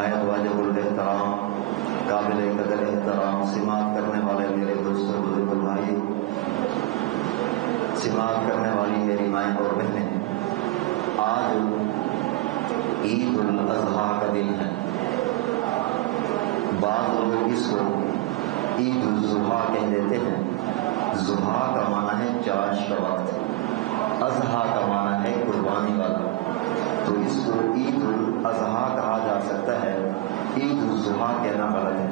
نہایت واجب الاحترام، قابل قدر احترام، سماعت کرنے والے میرے دوستوں، بزرگ بھائی، سماعت کرنے والی میری مائیں اور بہنیں، آج عید الاضحیٰ کا دن ہے۔ بعض لوگ اس کو عید الضحیٰ کہہ دیتے ہیں۔ ضحیٰ کا معنی ہے چاش کا وقت، اضحیٰ کا معنی ہے قربانی والا، تو اس کو عید الاضحیٰ کہا جا سکتا ہے، عید الضحیٰ کہنا غلط ہے۔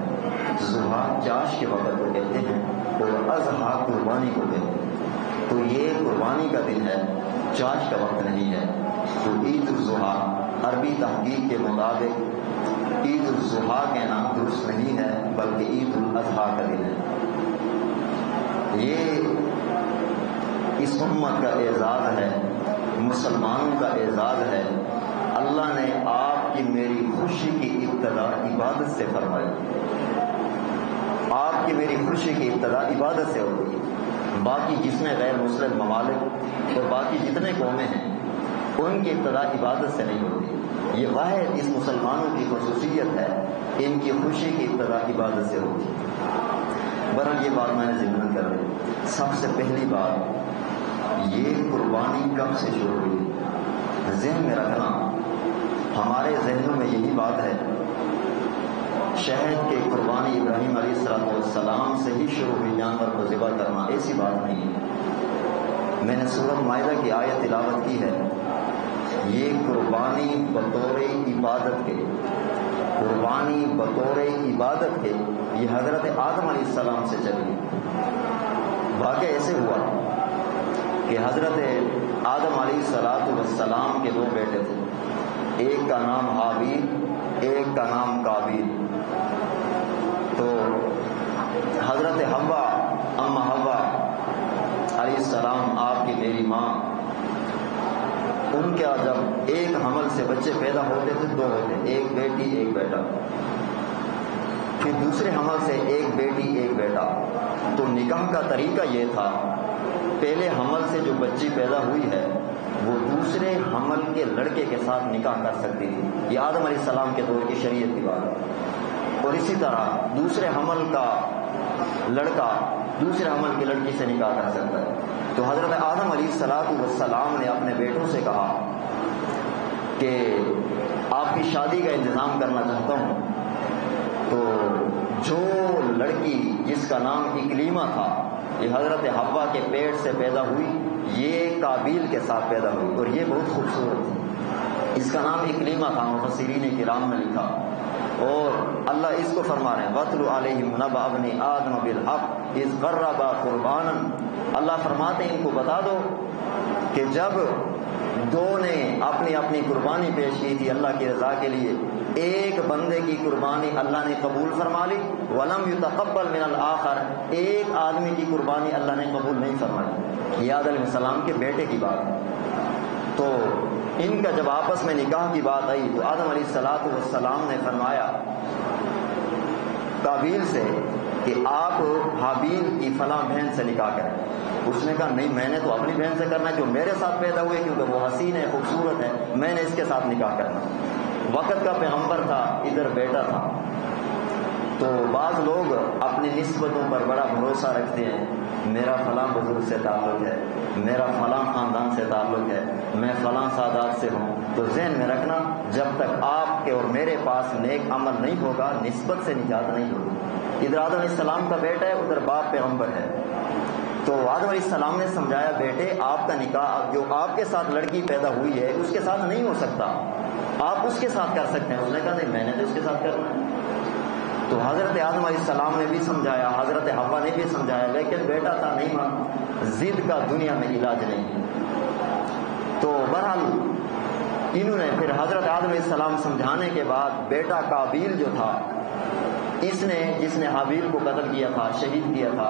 ضحیٰ چاش کے وقت کو کہتے ہیں اور اضحیٰ قربانی کو کہتے ہیں، تو یہ قربانی کا دن ہے، چاش کا وقت نہیں ہے۔ تو عید الضحیٰ عربی تحقیق کے مطابق عید الضحیٰ کہنا درست نہیں ہے، بلکہ عید الاضحیٰ کا دن ہے۔ یہ اس امت کا اعزاز ہے، مسلمانوں کا اعزاز ہے۔ اللہ نے آپ کی میری خوشی کی ابتدا عبادت سے فرمائی، آپ کی میری خوشی کی ابتدا عبادت سے ہوتی ہے۔ باقی جتنے غیر مسلم ممالک اور باقی جتنے قومیں ہیں ان کی ابتدا عبادت سے نہیں ہوتی، یہ واحد اس مسلمانوں کی خصوصیت ہے، ان کی خوشی کی ابتدا عبادت سے ہوتی ہے۔ برحال یہ بات میں نے ذکر کر دی۔ سب سے پہلی بات، یہ قربانی کب سے شروع ہوئی؟ ذہن میں رکھنا، ہمارے ذہنوں میں یہی بات ہے شہد کے قربانی ابراہیم علیہ السلام سے ہی شروع ہوئی، جانور کو ذبح کرنا، ایسی بات نہیں ہے۔ میں نے سورۃ مائدہ کی آیت تلاوت کی ہے، یہ قربانی بطور عبادت کے، قربانی بطور عبادت کے یہ حضرت آدم علیہ السلام سے چلی۔ واقعہ ایسے ہوا کہ حضرت آدم علیہ السلام کے دو بیٹے تھے، ایک کا نام حابیل، ایک کا نام قابیل۔ تو حضرت حوا، ام حوا علیہ السلام، آپ کی میری ماں، ان کا جب ایک حمل سے بچے پیدا ہوتے تھے، دو ہوتے، ایک بیٹی ایک بیٹا، پھر دوسرے حمل سے ایک بیٹی ایک بیٹا۔ تو نکاح کا طریقہ یہ تھا، پہلے حمل سے جو بچی پیدا ہوئی ہے وہ دوسرے حمل کے لڑکے کے ساتھ نکاح کر سکتی تھی، یہ آدم علیہ السلام کے دور کی شریعت کی بات ہے۔ اور اسی طرح دوسرے حمل کا لڑکا دوسرے حمل کی لڑکی سے نکاح کر سکتا ہے۔ تو حضرت آدم علیہ السلام نے اپنے بیٹوں سے کہا کہ آپ کی شادی کا انتظام کرنا چاہتا ہوں، تو جو لڑکی جس کا نام اکلیمہ تھا، یہ حضرت حوا کے پیٹ سے پیدا ہوئی، یہ قابیل کے ساتھ پیدا ہوئی، اور یہ بہت خوبصورت تھی، اس کا نام اکلیمہ تھا، مفسرین کرام نے لکھا۔ اور اللہ اس کو فرما رہے ہیں، وَاتْلُ عَلَيْهِمْ نَبَأَ ابْنِ آدَمَ بِالْحَقِّ إِذْ قَرَّبَا قُرْبَانًا۔ اللہ فرماتے ہیں ان کو بتا دو کہ جب دو نے اپنی اپنی قربانی پیش کی تھی اللہ کی رضا کے لیے، ایک بندے کی قربانی اللہ نے قبول فرما لی، وَلَمْ يُتَقَبَّلْ مِنَ الْآخَرِ، ایک آدمی کی قربانی اللہ نے قبول نہیں فرمائی۔ یہ آدم علیہ السلام کے بیٹے کی بات ہے۔ تو ان کا جب آپس میں نکاح کی بات آئی تو آدم علیہ السلام نے فرمایا قابیل سے کہ آپ حابیل کی فلاں بہن سے نکاح کریں۔ اس نے کہا نہیں، میں نے تو اپنی بہن سے کرنا ہے جو میرے ساتھ پیدا ہوئے، کیونکہ وہ حسین ہے، خوبصورت ہے، میں نے اس کے ساتھ نکاح کرنا۔ وقت کا پیغمبر تھا، ادھر بیٹا تھا۔ تو بعض لوگ اپنی نسبتوں پر بڑا بھروسہ رکھتے ہیں، میرا فلاں بزرگ سے تعلق ہے، میرا فلاں خاندان سے تعلق ہے، میں فلاں سادات سے ہوں۔ تو ذہن میں رکھنا، جب تک آپ کے اور میرے پاس نیک عمل نہیں ہوگا، نسبت سے نجات نہیں ہوگی۔ ادھر آدم علیہ السلام کا بیٹا ہے، ادھر باپ پیغمبر ہے۔ تو آدم علیہ السلام نے سمجھایا، بیٹے آپ کا نکاح جو آپ کے ساتھ لڑکی پیدا ہوئی ہے اس کے ساتھ نہیں ہو سکتا، آپ اس کے ساتھ کر سکتے ہیں۔ اس نے کہا نہیں، میں نے تو اس کے ساتھ کرنا ہے۔ تو حضرت آدم علیہ السلام نے بھی سمجھایا، حضرت حوا نے بھی سمجھایا، لیکن بیٹا تھا نہیں مان، ضد کا دنیا میں علاج نہیں۔ تو بہرحال انہوں نے پھر حضرت آدم علیہ السلام سمجھانے کے بعد بیٹا قابیل جو تھا، اس نے جس نے حابیل کو قتل کیا تھا، شہید کیا تھا،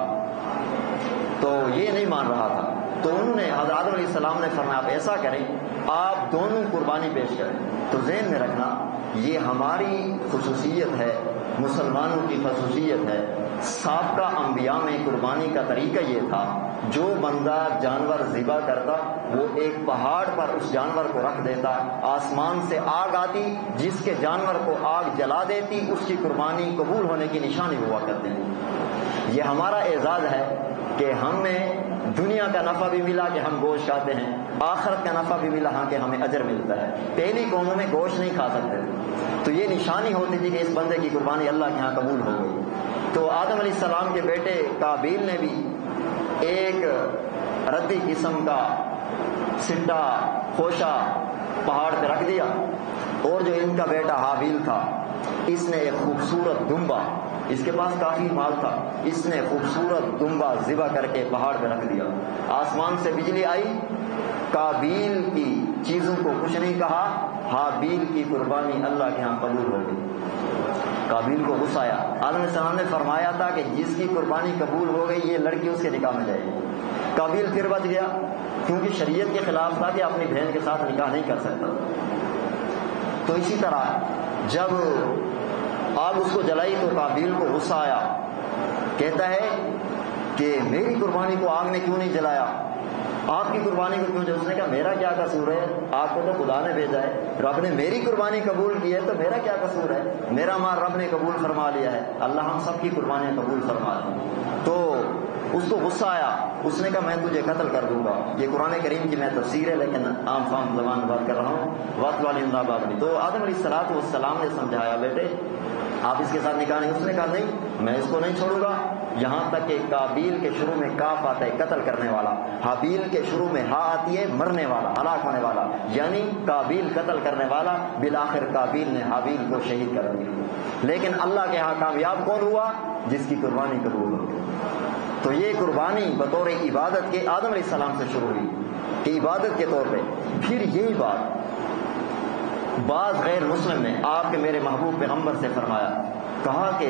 تو یہ نہیں مان رہا تھا۔ تو انہوں نے حضرت آدم علیہ السلام نے فرمایا آپ ایسا کریں، آپ دونوں قربانی پیش کریں۔ تو ذہن میں رکھنا، یہ ہماری خصوصیت ہے، مسلمانوں کی خصوصیت ہے۔ سابقہ انبیاء میں قربانی کا طریقہ یہ تھا جو بندہ جانور ذبح کرتا وہ ایک پہاڑ پر اس جانور کو رکھ دیتا، آسمان سے آگ آتی جس کے جانور کو آگ جلا دیتی، اس کی قربانی قبول ہونے کی نشانی ہوا کرتی۔ یہ ہمارا اعزاز ہے کہ ہمیں دنیا کا نفع بھی ملا کہ ہم گوشت کھاتے ہیں، آخرت کا نفع بھی ملا ہاں کہ ہمیں اجر ملتا ہے۔ پہلی قوموں میں گوشت نہیں کھا سکتے، تو یہ نشانی ہوتی تھی کہ اس بندے کی قربانی اللہ کے ہاں قبول ہو گئی۔ تو آدم علیہ السلام کے بیٹے قابیل نے بھی ایک ردی قسم کا سٹا خوشا پہاڑ پہ رکھ دیا، اور جو ان کا بیٹا حابیل تھا اس نے ایک خوبصورت دمبا، اس کے پاس کافی مال تھا، اس نے خوبصورت دمبا ذبح کر کے پہاڑ پہ رکھ دیا۔ آسمان سے بجلی آئی، قابیل کی چیزوں کو کچھ نہیں کہا، حابیل کی قربانی اللہ کے ہاں قبول ہو گئی۔ قابیل کو غصہ آیا، آدم علیہ السلام نے فرمایا تھا کہ جس کی قربانی قبول ہو گئی یہ لڑکی اس کے نکاح میں جائے گی۔ قابیل پھر بچ گیا کیونکہ شریعت کے خلاف تھا کہ اپنی بہن کے ساتھ نکاح نہیں کر سکتا۔ تو اسی طرح جب آگ اس کو جلائی تو قابیل کو غصہ آیا، کہتا ہے کہ میری قربانی کو آگ نے کیوں نہیں جلایا، آپ کی قربانی کو کیوں جلایا؟ اس نے کہا میرا کیا قصور ہے، آپ کو تو خدا نے بھیجا ہے، رب نے میری قربانی قبول کی ہے تو میرا کیا قصور ہے، میرا مال رب نے قبول فرما لیا ہے، اللہ ہم سب کی قربانیاں قبول فرما لیں۔ تو اس کو غصہ آیا، اس نے کہا میں تجھے قتل کر دوں گا۔ یہ قرآن کریم کی میں تفسیر ہے لیکن عام فام زبان میں بات کر رہا ہوں، وقت والی انداب آبنی۔ تو آدم علیہ السلام نے سمجھایا بیٹے آپ اس کے ساتھ نکاح نہیں، اس نے کہا نہیں میں اس کو نہیں چھوڑوں گا، یہاں تک کہ قابیل کے شروع میں کاف آتا ہے قتل کرنے والا، حابیل کے شروع میں ہا آتی ہے مرنے والا، ہلاک ہونے والا، یعنی قابیل قتل کرنے والا، بالآخر قابیل نے حابیل کو شہید کر دیا۔ لیکن اللہ کے ہاں کامیاب کون ہوا؟ جس کی قربانی قبول ہو گئی۔ تو یہ قربانی بطور عبادت کے آدم علیہ السلام سے شروع ہوئی کہ عبادت کے طور پہ۔ پھر یہی بات بعض غیر مسلم نے آپ کے میرے محبوب پیغمبر سے فرمایا، کہا کہ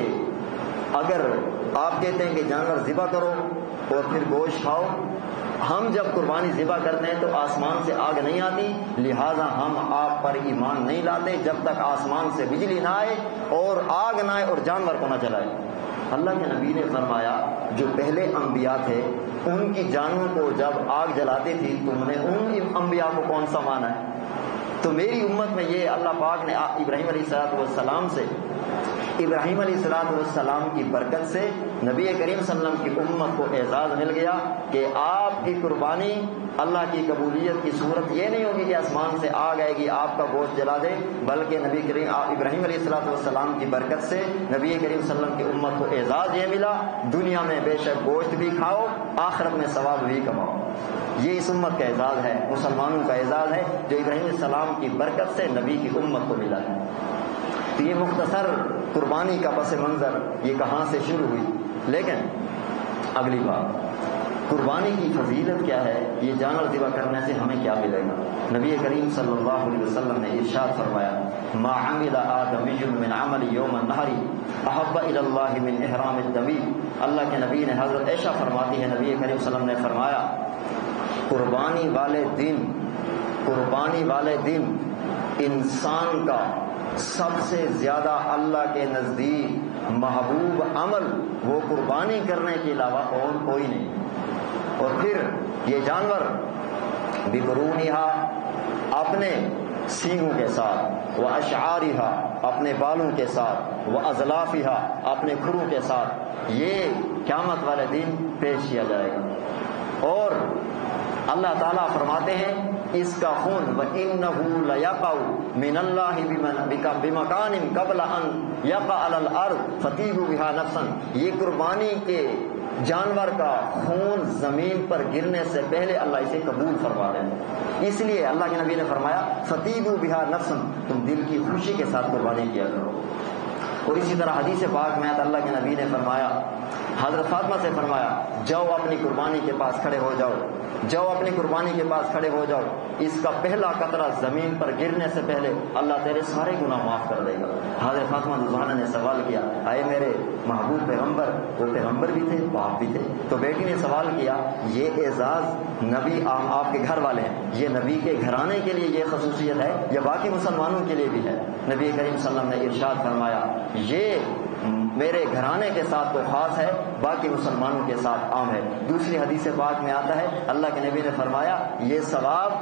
اگر آپ کہتے ہیں کہ جانور ذبح کرو اور پھر گوشت کھاؤ، ہم جب قربانی ذبح کرتے ہیں تو آسمان سے آگ نہیں آتی، لہٰذا ہم آپ پر ایمان نہیں لاتے جب تک آسمان سے بجلی نہ آئے اور آگ نہ آئے اور جانور کو نہ جلائے۔ اللہ کے نبی نے فرمایا جو پہلے انبیاء تھے ان کی جانوں کو جب آگ جلاتی تھی تم نے ان انبیاء کو کون سا مانا ہے؟ تو میری امت میں یہ اللہ پاک نے ابراہیم علیہ السلام سے، ابراہیم علیہ السلام کی برکت سے نبی کریم صلی اللہ علیہ وسلم کی امت کو اعزاز مل گیا کہ آپ کی قربانی اللہ کی قبولیت کی صورت یہ نہیں ہوگی کہ آسمان سے آگ آئے گی آپ کا گوشت جلا دے، بلکہ نبی کریم ابراہیم علیہ السلام کی برکت سے نبی کریم صلی اللہ علیہ وسلم کی امت کو اعزاز یہ ملا دنیا میں بے شک گوشت بھی کھاؤ آخرت میں ثواب بھی کماؤ۔ یہ اس امت کا اعزاز ہے، مسلمانوں کا اعزاز ہے جو ابراہیم علیہ السلام کی برکت سے نبی کی امت کو ملا ہے۔ تو یہ مختصر قربانی کا پس منظر یہ کہاں سے شروع ہوئی۔ لیکن اگلی بات قربانی کی فضیلت کیا ہے، یہ جانور ذبح کرنے سے ہمیں کیا ملے گا؟ نبی کریم صلی اللہ علیہ وسلم نے ارشاد فرمایا ما عمل آدمی من عمل یوم النحر احب الی اللہ من احرام الدم۔ اللہ کے نبی نے حضرت عائشہ فرماتی ہے نبی کریم صلی اللہ علیہ وسلم نے فرمایا قربانی والے دن انسان کا سب سے زیادہ اللہ کے نزدیک محبوب عمل وہ قربانی کرنے کے علاوہ اور کوئی نہیں۔ اور پھر یہ جانور بقرونہا اپنے سینگوں کے ساتھ، واشعارہا اپنے بالوں کے ساتھ، واضلافہا اپنے کھروں کے ساتھ یہ قیامت والے دن پیش کیا جائے گا۔ اور اللہ تعالیٰ فرماتے ہیں اس کا خون وَإِنَّهُ لَيَقَعُ مِنَ اللَّهِ بِمَكَانٍ قَبْلَ أَنْ يَقَعَ عَلَى الْأَرْضِ فَطِيبُوا بِهَا نَفْسًا۔ یہ قربانی کے جانور کا خون زمین پر گرنے سے پہلے اللہ اسے قبول فرما رہے ہیں، اس لیے اللہ کے نبی نے فرمایا فَطِيبُوا بِهَا نَفْسًا، تم دل کی خوشی کے ساتھ قربانی کیا کرو۔ اور اسی طرح حدیث پاک میں اللہ کے نبی نے فرمایا، حضرت فاطمہ سے فرمایا جاؤ اپنی قربانی کے پاس کھڑے ہو جاؤ، جاؤ اپنی قربانی کے پاس کھڑے ہو جاؤ، اس کا پہلا قطرہ زمین پر گرنے سے پہلے اللہ تیرے سارے گناہ معاف کر دے گا۔ حضرت فاطمہ زہرا نے سوال کیا اے میرے محبوب پیغمبر، وہ پیغمبر بھی تھے باپ بھی تھے، تو بیٹی نے سوال کیا یہ اعزاز نبی آپ کے گھر والے ہیں، یہ نبی کے گھرانے کے لیے یہ خصوصیت ہے یا باقی مسلمانوں کے لیے بھی ہے؟ نبی کریم صلی اللہ علیہ وسلم نے ارشاد فرمایا یہ میرے گھرانے کے ساتھ تو خاص ہے، باقی مسلمانوں کے ساتھ عام ہے۔ دوسری حدیث پاک میں آتا ہے اللہ کے نبی نے فرمایا یہ ثواب،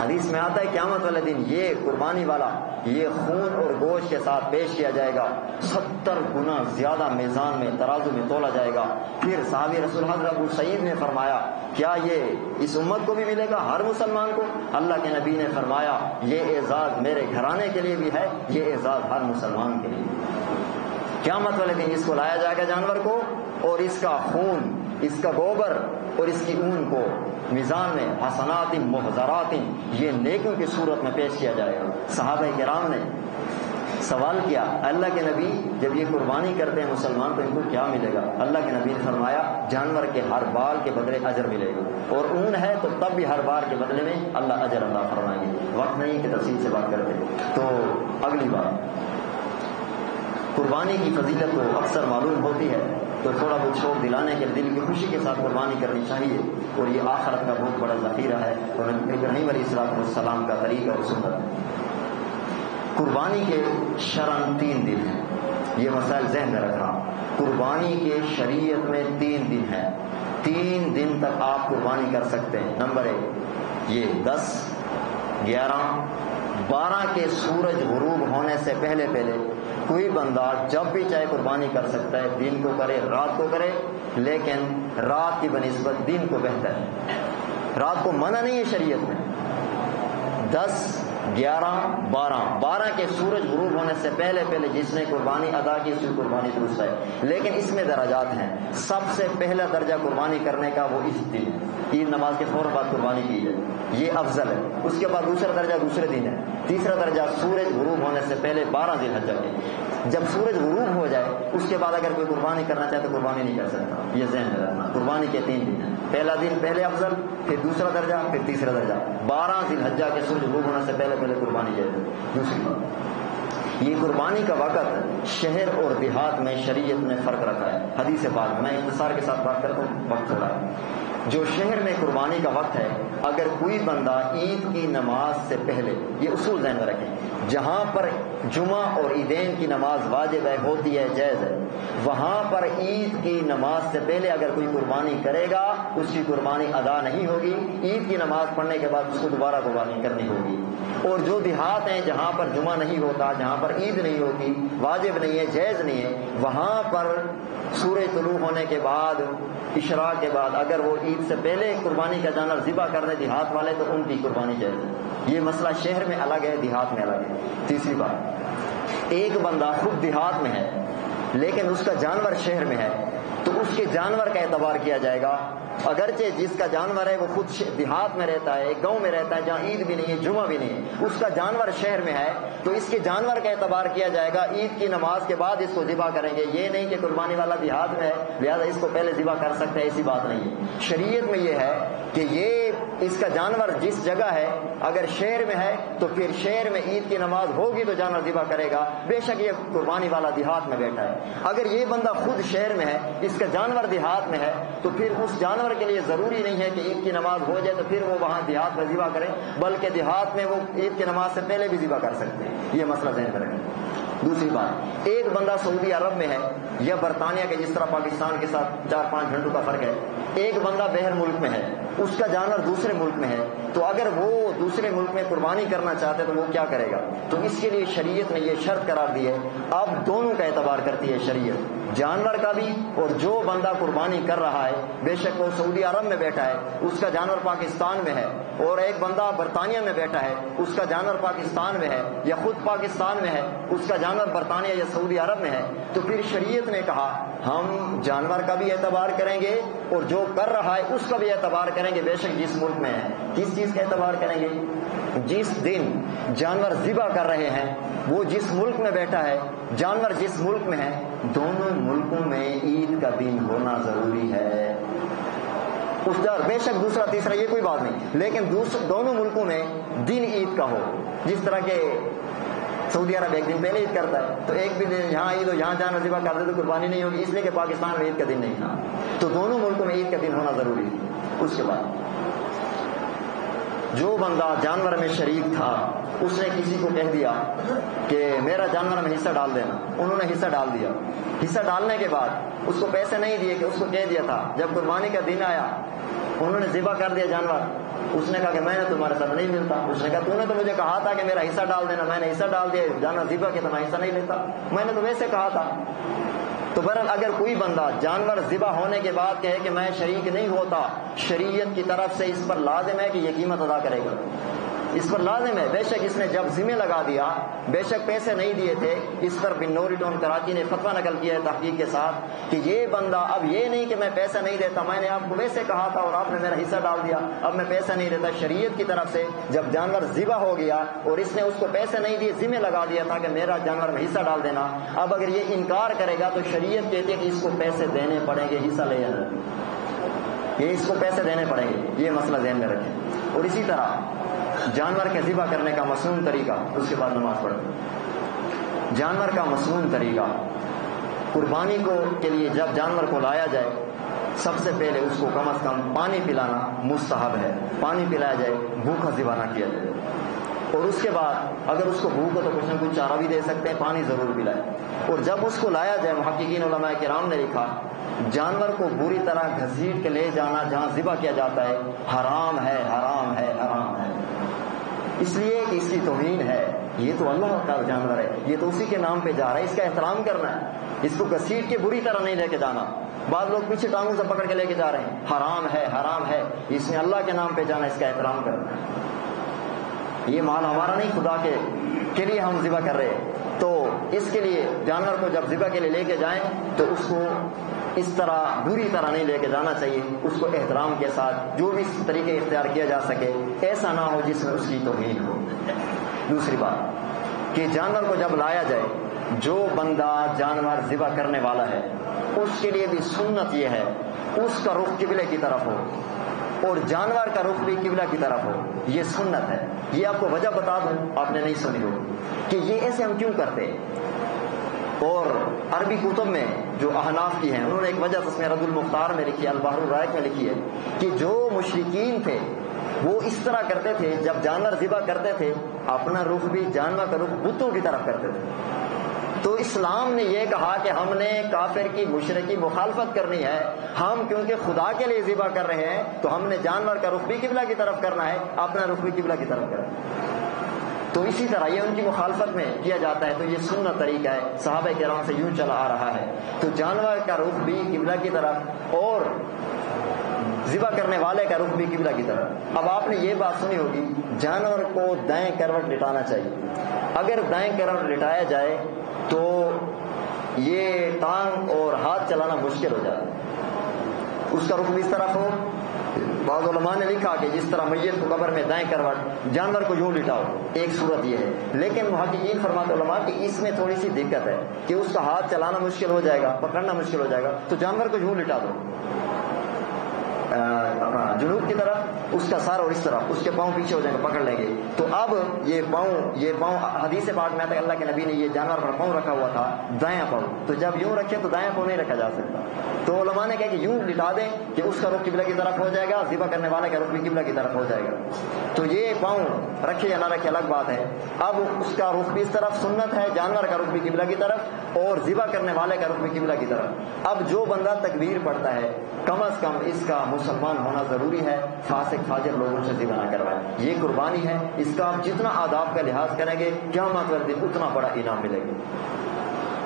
حدیث میں آتا ہے قیامت والے دن یہ قربانی والا یہ خون اور گوشت کے ساتھ پیش کیا جائے گا، 70 گنا زیادہ میزان میں ترازو میں تولا جائے گا۔ پھر صحابی رسول حضرت ابو سعید نے فرمایا کیا یہ اس امت کو بھی ملے گا، ہر مسلمان کو؟ اللہ کے نبی نے فرمایا یہ اعزاز میرے گھرانے کے لیے بھی ہے، یہ اعزاز ہر مسلمان کے لیے۔ قیامت والے دن اس کو لایا جائے گا جانور کو، اور اس کا خون، اس کا گوبر اور اس کی اون کو میزان میں حسنات محضرات یہ نیکیوں کی صورت میں پیش کیا جائے گا۔ صحابہ کرام نے سوال کیا اللہ کے نبی جب یہ قربانی کرتے ہیں مسلمان تو ان کو کیا ملے گا؟ اللہ کے نبی نے فرمایا جانور کے ہر بال کے بدلے اجر ملے گا، اور اون ہے تو تب بھی ہر بال کے بدلے میں اللہ اجر عطا فرمائیں گے۔ وقت نہیں کہ تفصیل سے بات کرتے، تو اگلی بات قربانی کی فضیلت تو اکثر معلوم ہوتی ہے، تو تھوڑا بہت شوق دلانے کے دل کی خوشی کے ساتھ قربانی کرنی چاہیے، اور یہ آخرت کا بہت بڑا ذخیرہ ہے، اور ابراہیم علیہ السلام کا طریقہ اور سنت۔ قربانی کے شرعاً 3 دن ہیں، یہ مسائل ذہن میں رکھنا۔ قربانی کے شریعت میں 3 دن ہیں، 3 دن تک آپ قربانی کر سکتے ہیں۔ نمبر 1 یہ 10، 11، 12 کے سورج غروب ہونے سے پہلے کوئی بندہ جب بھی چاہے قربانی کر سکتا ہے، دن کو کرے رات کو کرے، لیکن رات کی بنسبت دن کو بہتر ہے۔ رات کو منع نہیں ہے شریعت میں۔ 10، 11، 12 کے سورج غروب ہونے سے پہلے جس نے قربانی ادا کی اس کی قربانی درست ہے، لیکن اس میں درجات ہیں۔ سب سے پہلا درجہ قربانی کرنے کا وہ اس دن ہے، عید نماز کے فوراً بعد قربانی کی جائے، یہ افضل ہے۔ اس کے بعد دوسرا درجہ دوسرے دن ہے، تیسرا درجہ سورج غروب ہونے سے پہلے 12 ذی الحجہ کے۔ جب سورج غروب ہو جائے اس کے بعد اگر کوئی قربانی کرنا چاہے تو قربانی نہیں کر سکتا، یہ ذہن میں رکھنا۔ قربانی کے 3 دن ہیں، پہلا دن پہلے افضل، پھر دوسرا درجہ، پھر تیسرا درجہ۔ 12 ذی الحجہ کے سورج غروب ہونے سے پہلے قربانی جائے۔ دوسری بات یہ قربانی کا وقت شہر اور دیہات میں شریعت نے فرق رکھا ہے۔ حدیث پاک میں اختصار کے ساتھ بات کرتا ہوں، وقت تھوڑا ہے۔ جو شہر میں قربانی کا وقت ہے، اگر کوئی بندہ عید کی نماز سے پہلے، یہ اصول ذہن میں رکھیں، جہاں پر جمعہ اور عیدین کی نماز واجب ہے، ہوتی ہے، جائز ہے، وہاں پر عید کی نماز سے پہلے اگر کوئی قربانی کرے گا اس کی قربانی ادا نہیں ہوگی، عید کی نماز پڑھنے کے بعد اس کو دوبارہ قربانی کرنی ہوگی۔ اور جو دیہات ہیں جہاں پر جمعہ نہیں ہوتا، جہاں پر عید نہیں ہوتی، واجب نہیں ہے، جائز نہیں ہے، وہاں پر سورج طلوع ہونے کے بعد، اشراق کے بعد اگر وہ عید سے پہلے قربانی کا جانور ذبح کر دیں دیہات والے تو ان کی قربانی جائز ہے۔ یہ مسئلہ شہر میں الگ ہے، دیہات میں الگ ہے۔ تیسری بات، ایک بندہ خود دیہات میں ہے لیکن اس کا جانور شہر میں ہے تو اس کے جانور کا اعتبار کیا جائے گا، اگرچہ جس کا جانور ہے وہ خود دیہات میں رہتا ہے، ایک گاؤں میں رہتا ہے جہاں عید بھی نہیں ہے، جمعہ بھی نہیں ہے، اس کا جانور شہر میں ہے تو اس کے جانور کا اعتبار کیا جائے گا، عید کی نماز کے بعد اس کو ذبح کریں گے۔ یہ نہیں کہ قربانی والا دیہات میں ہے لہذا اس کو پہلے ذبح کر سکتے ہیں، ایسی بات نہیں ہے۔ شریعت میں یہ ہے کہ یہ اس کا جانور جس جگہ ہے، اگر شہر میں ہے تو پھر شہر میں عید کی نماز ہوگی تو جانور ذبح کرے گا، بے شک یہ قربانی والا دیہات میں بیٹھا ہے۔ اگر یہ بندہ خود شہر میں ہے، اس کا جانور دیہات میں ہے، تو پھر اس جانور کے لیے ضروری نہیں ہے کہ عید کی نماز ہو جائے تو پھر وہ وہاں دیہات میں ذبح کرے، بلکہ دیہات میں وہ عید کی نماز سے پہلے بھی ذبح کر سکتے ہیں۔ یہ مسئلہ ذہن میں رکھیں۔ دوسری بات، ایک بندہ سعودی عرب میں ہے یا برطانیہ کے، جس طرح پاکستان کے ساتھ 4-5 گھنٹوں کا فرق ہے، ایک بندہ باہر ملک میں ہے، اس کا جانور دوسرے ملک میں ہے، تو اگر وہ دوسرے ملک میں قربانی کرنا چاہتے ہیں تو وہ کیا کرے گا؟ تو اس کے لیے شریعت نے یہ شرط قرار دی ہے، اب دونوں کا اعتبار کرتی ہے شریعت، جانور کا بھی، اور جو بندہ قربانی کر رہا ہے بے شک وہ سعودی عرب میں بیٹھا ہے، اس کا جانور پاکستان میں ہے، اور ایک بندہ برطانیہ میں بیٹھا ہے، اس کا جانور پاکستان میں ہے یا خود پاکستان میں ہے، اس کا جانور برطانیہ یا سعودی عرب میں ہے، تو پھر شریعت نے کہا ہم جانور کا بھی اعتبار کریں گے اور جو کر رہا ہے اس کا بھی اعتبار کریں گے، بے شک جس ملک میں ہے۔ کس چیز کا اعتبار کریں گے؟ جس دن جانور ذبح کر رہے ہیں وہ جس ملک میں بیٹھا ہے، جانور جس ملک میں ہے، دونوں ملکوں میں عید کا دن ہونا ضروری ہے۔ اس در بے شک دوسرا تیسرا یہ کوئی بات نہیں، لیکن دونوں ملکوں میں دن عید کا ہو۔ جس طرح کے سعودی عرب ایک دن پہلے عید کرتا ہے تو ایک بھی دن یہاں عید ہو، یہاں جانور ذبح کر دے تو قربانی نہیں ہوگی، اس لیے کہ پاکستان میں عید کا دن نہیں تھا، تو دونوں ملکوں میں عید کا دن ہونا ضروری ہے۔ اس کے بعد جو بندہ جانور میں شریک تھا اس نے کسی کو کہہ دیا کہ میرا جانور میں حصہ ڈال دینا، انہوں نے حصہ ڈال دیا، حصہ ڈالنے کے بعد اس کو پیسے نہیں دیے کہ اس کو کہہ دیا تھا، جب قربانی کا دن آیا انہوں نے ذبح کر دیا جانور، اس نے کہا کہ میں نے تمہارے ساتھ نہیں ملتا، اس نے کہا تو نے تو مجھے کہا تھا کہ میرا حصہ ڈال دینا، میں نے حصہ ڈال دیا، جانور ذبح کیا تمہارا حصہ نہیں لیتا، میں نے تو ویسے کہا تھا۔ تو بہرحال اگر کوئی بندہ جانور ذبح ہونے کے بعد کہے کہ میں شریک نہیں ہوتا، شریعت کی طرف سے اس پر لازم ہے کہ یہ قیمت ادا کرے گا، اس پر لازم ہے۔ بے شک اس نے جب ذمہ لگا دیا، بے شک پیسے نہیں دیے تھے، اس پر بن نوری ٹون کراچی نے فتویٰ نقل کیا ہے تحقیق کے ساتھ کہ یہ بندہ اب یہ نہیں کہ میں پیسہ نہیں دیتا، میں نے آپ کو ویسے کہا تھا اور آپ نے میرا حصہ ڈال دیا، اب میں پیسہ نہیں دیتا۔ شریعت کی طرف سے جب جانور ذبح ہو گیا اور اس نے اس کو پیسے نہیں دیے، ذمہ لگا دیا تھا کہ میرا جانور میں حصہ ڈال دینا، اب اگر یہ انکار کرے گا تو شریعت کہتی ہے کہ اس کو پیسے دینے پڑیں گے، حصہ لے جانا، یہ اس کو پیسے دینے پڑیں گے، یہ مسئلہ ذہن میں رکھیں۔ اور اسی طرح جانور کے ذبح کرنے کا مسنون طریقہ، اس کے بعد نماز پڑھیں۔ جانور کا مسنون طریقہ، قربانی کے لیے جب جانور کو لایا جائے سب سے پہلے اس کو کم از کم پانی پلانا مستحب ہے، پانی پلایا جائے، بھوکا ذبح نہ کیا جائے، اور اس کے بعد اگر اس کو بھوک ہو تو کچھ نہ کچھ چارہ بھی دے سکتے ہیں، پانی ضرور پلائے۔ اور جب اس کو لایا جائے، محققین علماء کرام نے لکھا جانور کو بری طرح گھسیٹ کے لے جانا جہاں ذبح کیا جاتا ہے حرام ہے، حرام ہے، حرام ہے، اس لیے کہ اس کی توہین ہے، یہ تو اللہ کا جانور ہے، یہ تو اسی کے نام پہ جا رہا ہے، اس کا احترام کرنا ہے، اس کو گھسیٹ کے بری طرح نہیں لے کے جانا۔ بعض لوگ پیچھے ٹانگوں سے پکڑ کے لے کے جا رہے ہیں، حرام ہے، حرام ہے، اس نے اللہ کے نام پہ جانا، اس کا احترام کرنا ہے، یہ مال ہمارا نہیں، خدا کے لیے ہم ذبح کر رہے ہیں۔ تو اس کے لیے جانور کو جب ذبح کے لیے لے کے جائیں تو اس کو اس طرح بری طرح نہیں لے کے جانا چاہیے، اس کو احترام کے ساتھ جو بھی طریقے اختیار کیا جا سکے، ایسا نہ ہو جس میں اس کی توہین ہو۔ دوسری بات کہ جانور کو جب لایا جائے، جو بندہ جانور ذبح کرنے والا ہے اس کے لیے بھی سنت یہ ہے اس کا رخ قبلے کی طرف ہو اور جانور کا رخ بھی قبلہ کی طرف ہو، یہ سنت ہے۔ یہ آپ کو وجہ بتا دوں، آپ نے نہیں سنی ہو کہ یہ ایسے ہم کیوں کرتے۔ اور عربی کتب میں جو احناف کی ہیں انہوں نے ایک وجہ اس میں رد المختار میں لکھی ہے، البحر الرائق میں لکھی ہے کہ جو مشرکین تھے وہ اس طرح کرتے تھے، جب جانور ذبح کرتے تھے اپنا رخ بھی جانور کا رخ بتوں کی طرف کرتے تھے۔ تو اسلام نے یہ کہا کہ ہم نے کافر کی مشرکی مخالفت کرنی ہے، ہم کیونکہ خدا کے لیے ذبح کر رہے ہیں تو ہم نے جانور کا رخ بھی قبلہ کی طرف کرنا ہے، اپنا رخ بھی قبلہ کی طرف کرنا ہے۔ تو اسی طرح یہ ان کی مخالفت میں کیا جاتا ہے، تو یہ سنت طریقہ ہے، صحابہ کرام سے یوں چلا آ رہا ہے۔ تو جانور کا رخ بھی قبلہ کی طرف اور ذبح کرنے والے کا رخ بھی قبلہ کی طرف۔ اب آپ نے یہ بات سنی ہوگی جانور کو دائیں کروٹ لٹانا چاہیے، اگر دائیں کروٹ لٹایا جائے تو یہ ٹانگ اور ہاتھ چلانا مشکل ہو جاتا ہے، اس کا رخ بھی اس طرف ہو۔ بعض علماء نے لکھا کہ جس طرح میت کو قبر میں دائیں کروٹ، جانور کو یوں لٹاؤ، ایک صورت یہ ہے، لیکن محققین فرماتے علماء کہ اس میں تھوڑی سی دقت ہے کہ اس کا ہاتھ چلانا مشکل ہو جائے گا، پکڑنا مشکل ہو جائے گا، تو جانور کو یوں لٹا دو اپنا جنوب کی طرف، اس کا سر اور اس طرف، اس کے پاؤں پیچھے ہو جائیں گے، پکڑ لیں گے۔ تو اب یہ پاؤں حدیث پاک میں آتا ہے اللہ کے نبی نے یہ جانور پر پاؤں رکھا ہوا تھا دایاں پاؤں، تو جب یوں رکھے تو دایاں پاؤں نہیں رکھا جا سکتا، تو علماء نے کہا کہ یوں لٹا دیں کہ اس کا رخ قبلہ کی طرف ہو جائے گا، ذبح کرنے والے کا رخ بھی قبلہ کی طرف ہو جائے گا۔ تو یہ پاؤں رکھے یا نہ رکھے الگ بات ہے۔ اب اس کا رخ بھی اس طرف سنت ہے، جانور کا رخ بھی قبلہ کی طرف اور ذبح کرنے والے کا رخ بھی قبلہ کی طرف۔ اب جو بندہ تکبیر پڑھتا ہے کم از کم اس کا مسلمان ہونا ضروری ہے، فاسق فاجر لوگوں سے ذبح نہ کروائیں، یہ قربانی ہے، اس کا آپ جتنا آداب کا لحاظ کریں گے قیامت والے دن اتنا بڑا انعام ملے گا۔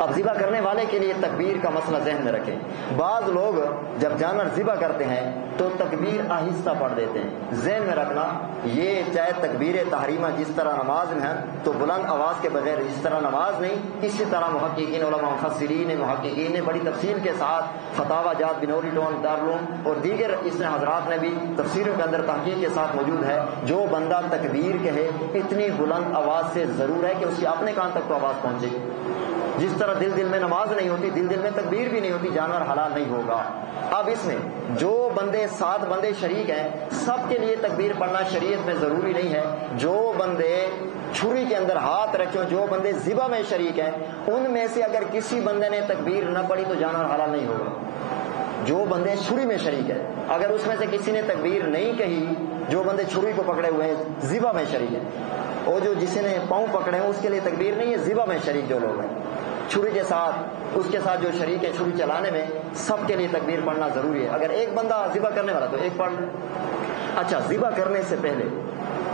اب ذبح کرنے والے کے لیے تکبیر کا مسئلہ ذہن میں رکھیں، بعض لوگ جب جانور ذبح کرتے ہیں تو تکبیر آہستہ پڑھ دیتے ہیں، ذہن میں رکھنا یہ چاہے تکبیر تحریمہ جس طرح نماز میں ہے تو بلند آواز کے بغیر اس طرح نماز نہیں، اسی طرح محققین علماء مفسرین محققین نے بڑی تفصیل کے ساتھ فتاوی جات بنوری ٹون دارالعلوم اور دیگر اس نے حضرات نے بھی تفسیروں کے اندر تحقیق کے ساتھ موجود ہے، جو بندہ تکبیر کہے اتنی بلند آواز سے ضرور ہے کہ اس کے اپنے کان تک تو آواز پہنچے، جس طرح دل میں نماز نہیں ہوتی، دل میں تکبیر بھی نہیں ہوتی، جانور حلال نہیں ہوگا۔ اب اس میں جو بندے 7 بندے شریک ہیں سب کے لیے تکبیر پڑھنا شریعت میں ضروری نہیں ہے، جو بندے چھری کے اندر ہاتھ رکھے، جو بندے ذبح میں شریک ہیں ان میں سے اگر کسی بندے نے تکبیر نہ پڑھی تو جانور حلال نہیں ہوگا۔ جو بندے چھری میں شریک ہے اگر اس میں سے کسی نے تکبیر نہیں کہی جو بندے چھری کو پکڑے ہوئے ہیں ذبح میں شریک ہیں، اور جو جس نے پاؤں پکڑے ہیں اس کے لیے تکبیر نہیں ہے، ذبح میں شریک جو لوگ ہیں چھری کے ساتھ، اس کے ساتھ جو شریک ہے چھری چلانے میں، سب کے لیے تکبیر پڑھنا ضروری ہے۔ اگر ایک بندہ ذبح کرنے والا تو ایک پڑھ لے۔ اچھا، ذبح کرنے سے پہلے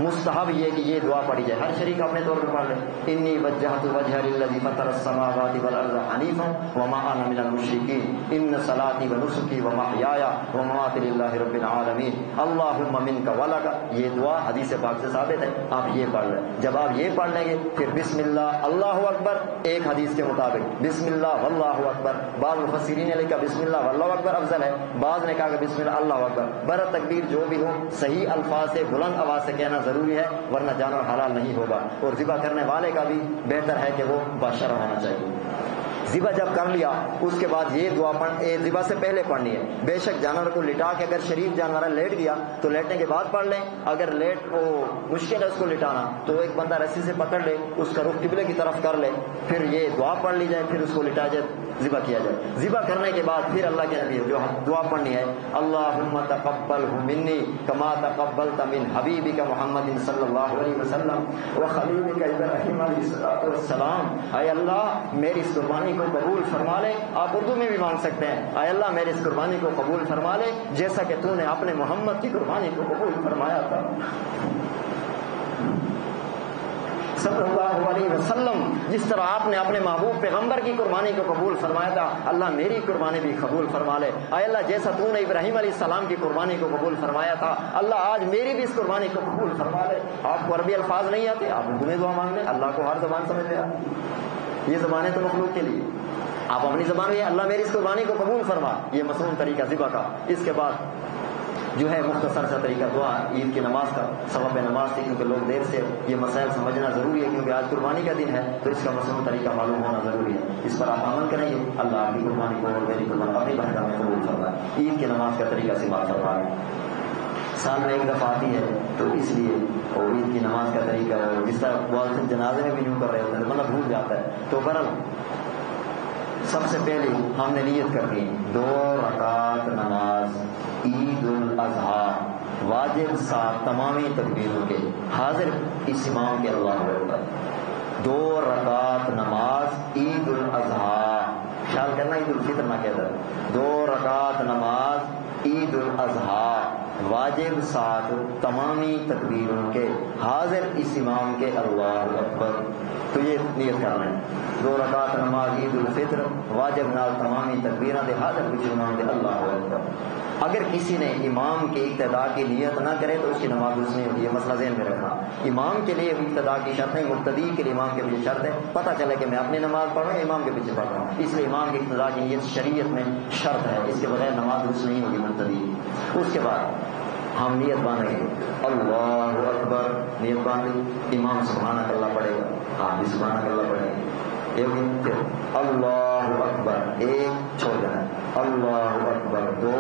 مستحب یہ کہ یہ دعا پڑھی جائے، ہر شریک اپنے طور پر پڑھ لے، انی وجہت وجہ للذی فطر السماوات والارض حنیفا وما انا من المشرکین ان صلاتی ونسکی ومحیای ومماتی للہ رب العالمین اللہم منک ولک، یہ دعا حدیث پاک سے ثابت ہے، آپ یہ پڑھ لیں۔ جب آپ یہ پڑھ لیں گے پھر بسم اللہ اللہ اکبر، ایک حدیث کے مطابق بسم اللہ واللہ اکبر، بعض مفسرین نے لکھا بسم اللہ واللہ اکبر افضل ہے، بعض نے کہا کہ بسم اللہ اللہ اکبر، برا تکبیر جو بھی ہو صحیح الفاظ سے بلند آواز سے کہنا ضروری ہے، ورنہ جانور حلال نہیں ہوگا، اور ذبح کرنے والے کا بھی بہتر ہے کہ وہ باشرع ہونا چاہیے۔ ذبح جب کر لیا اس کے بعد یہ دعا ذبح سے پہلے پڑھنی ہے۔ بے شک جانور کو لٹا کے، اگر شریف جانور ہے لیٹ گیا تو لیٹنے کے بعد پڑھ لیں، اگر لیٹ وہ مشکل ہے اس کو لٹانا تو ایک بندہ رسی سے پکڑ لے، اس کا رخ قبلے کی طرف کر لے، پھر یہ دعا پڑھ لی جائے، پھر اس کو لٹا جائے، ذبح کیا جائے۔ ذبح کرنے کے بعد پھر اللہ کے نبی جو دعا پڑھنی ہے، اللہم تقبلہ منی کما تقبلت من حبیبک محمد صلی اللہ علیہ وسلم وخلیلک ابراہیم علیہ السلام، اے اللہ میری اس قربانی کو قبول فرما لے۔ آپ اردو میں بھی مانگ سکتے ہیں، اے اللہ میری اس قربانی کو قبول فرما لے جیسا کہ تو نے اپنے محمد کی قربانی کو قبول فرمایا تھا صلی اللہ علیہ وسلم، جس طرح آپ نے اپنے محبوب پیغمبر کی قربانی کو قبول فرمایا تھا، اللہ میری قربانی بھی قبول فرما لے۔ اے اللہ جیسا تو نے ابراہیم علیہ السلام کی قربانی کو قبول فرمایا تھا، اللہ آج میری بھی اس قربانی کو قبول فرما لے۔ آپ کو عربی الفاظ نہیں آتے، آپ اردو میں دعا مانگ لیں، اللہ کو ہر زبان سمجھ لیں، یہ زبانیں تو مخلوق کے لیے، آپ اپنی زبان میں اللہ میری اس قربانی کو قبول فرما، یہ مصنون طریقہ ذبح کا۔ اس کے بعد جو ہے مختصر سا طریقہ دعا عید کی نماز کا، ثواب نماز تھی کیونکہ لوگ دیر سے یہ مسائل سمجھنا ضروری ہے، کیونکہ آج قربانی کا دن ہے تو اس کا مصنون طریقہ معلوم ہونا ضروری ہے، اس پر آپ عمل کریں گے، اللہ آپ کی قربانی کو اور میری قربانی اپنی بارگاہ میں قبول فرمائے۔ عید کی نماز کا طریقہ سے بات فرمائے، سال میں ایک دفعہ آتی ہے تو اس لیے اور عید کی نماز کا طریقہ ہے، جس طرح بعض جنازے میں بھی یوں کر رہے ہوتے ہیں مطلب بھول جاتا ہے، تو برل سب سے پہلے ہم نے نیت کر دی 2 رکعت نماز عید الاضحیٰ واجب ساتھ تمامی تکبیروں کے، حاضر اس امام کے اللہ اکبر، 2 رکعت نماز عید الاضحیٰ، خیال کرنا عید الفطر نہ کہتا، 2 رکعت نماز عید الاضحیٰ واجب ساتھ تمامی تکبیروں کے، حاضر اس امام کے اللہ اکبر۔ تو یہ نیت کرنا ہے، 2 رکعت نماز عید الفطر واجب نال تمامی تکبیریں دے، حاضر کچھ امام دے اللہ اکبر۔ اگر کسی نے امام کی اقتداء کی نیت نہ کرے تو اس کی نماز درست نہیں ہوتی، یہ مسئلہ ذہن میں رکھنا۔ امام کے لیے اقتداء کی شرط ہے، مقتدی کے لیے امام کے پیچھے شرط ہے، پتہ چلے کہ میں اپنی نماز پڑھ رہا ہوں امام کے پیچھے پڑھ رہا ہوں، اس لیے امام کی اقتداء کی نیت شریعت میں شرط ہے، اس کے بغیر نماز درست نہیں ہوگی مقتدی۔ اس کے بعد ہم نیت باندھیں گے، اللہ اکبر، نیت باندھی، امام سبحانک اللہ پڑھے گا، آپ بھی سبحانک اللہ پڑھیں گے، ایک پھر اللہ اکبر، ایک چھوڑ دینا، اللہ اکبر 2،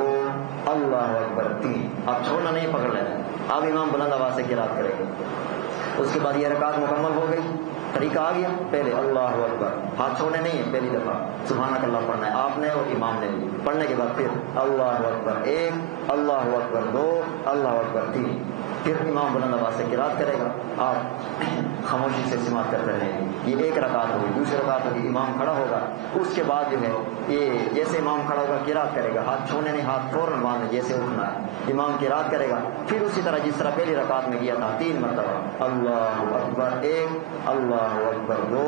اللہ اکبر 3، آپ چھوڑنا نہیں، پکڑ لینا، آپ امام بلند آواز سے قرات کریں گے۔ اس کے بعد یہ رکعت مکمل ہو گئی، طریقہ آ گیا، پہلے اللہ اکبر، ہاتھ چھوڑنے نہیں ہے، پہلی دفعہ سبحانک اللہ پڑھنا ہے آپ نے اور امام نے بھی، پڑھنے کے بعد پھر اللہ اکبر 1، اللہ اکبر 2، اللہ اکبر 3، پھر امام بلند آواز سے قرات کرے گا، آپ خاموشی سے سماعت کرتے رہیں گے۔ یہ ایک رکعت ہوگی، دوسری رکعت ہوگی، امام کھڑا ہوگا، اس کے بعد جو ہے یہ جیسے امام کھڑا ہوگا قرات کرے گا، ہاتھ چھوڑنے نہیں، ہاتھ فوراً باندھیں جیسے اٹھنا ہے، امام قرات کرے گا، پھر اسی طرح جس طرح پہلی رکعت میں کیا تھا 3 مرتبہ، اللہ اکبر 1، اللہ اکبر 2،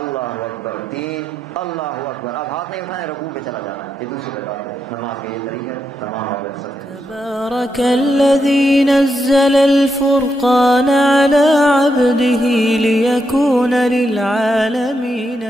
اللہ اکبر 3، اللہ اکبر، اب ہاتھ نہیں اٹھانے، رکوع پہ چلا جانا ہے، یہ دوسری رکعت ہے۔ نماز کا یہ طریقہ ہے، تمام آپ سب۔ تبارك الذي نزل الفرقان على عبده ليكون للعالمين